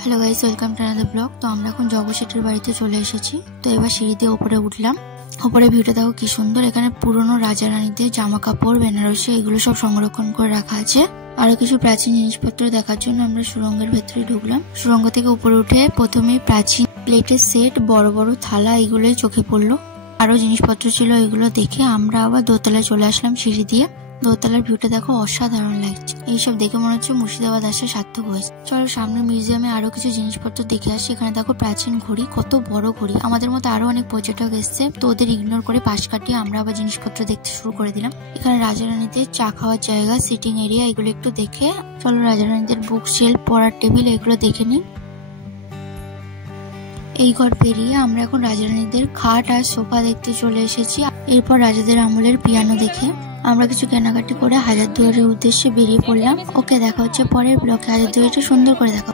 Hello guys, welcome to another blog. তো আমরা এখন জগৎ বাড়িতে চলে এসেছি। তো এবার সিঁড়ি দিয়ে উপরে উঠলাম। উপরে ভিউটা দেখো কি সুন্দর। এখানে পুরনো রাজা রানীদের জামা কাপড়, বেনারসি এগুলো সব সংরক্ষণ করে রাখা আছে। আরো কিছু প্রাচীন জিনিসপত্র দেখার জন্য আমরা সুড়ঙ্গের ভেতরে ঢুকলাম। সুড়ঙ্গ থেকে উপরে উঠে প্রথমে প্রাচীন প্লেটের সেট, বড় বড় থালা এগুলোই চোখে পড়লো। আরো জিনিসপত্র ছিল, এগুলো দেখে আমরা আবার দোতলায় চলে আসলাম সিঁড়ি দিয়ে। দোতলার ভিউটা দেখো অসাধারণ লাগছে। এইসব দেখে মনে হচ্ছে মুর্শিদাবাদ আসা সার্থক হয়েছে। চলো সামনে মিউজিয়ামে আরো কিছু জিনিসপত্র দেখে আসি। এখানে দেখো প্রাচীন ঘড়ি, কত বড় ঘড়ি। আমাদের মতো আরো অনেক পর্যটক এসছে, তো ওদের ইগনোর করে পাশ কাটিয়ে আমরা আবার জিনিসপত্র দেখতে শুরু করে দিলাম। এখানে রাজা রানীদের চা খাওয়ার জায়গা, সিটিং এরিয়া এগুলো একটু দেখে চলো রাজা রানীদের বুক শেলফ, পড়ার টেবিল এগুলো দেখে নিই। এই ঘর পেরিয়ে আমরা এখন রাজা রানীদের খাট আর সোফা দেখতে চলে এসেছি। এরপর রাজাদের আমলের পিয়ানো দেখে আমরা কিছু কেনাকাটি করে হাজারদুয়ারির উদ্দেশ্যে বেরিয়ে পড়লাম। ওকে, দেখা হচ্ছে পরের ব্লগে। হাজারদুয়ারিটা সুন্দর করে দেখা।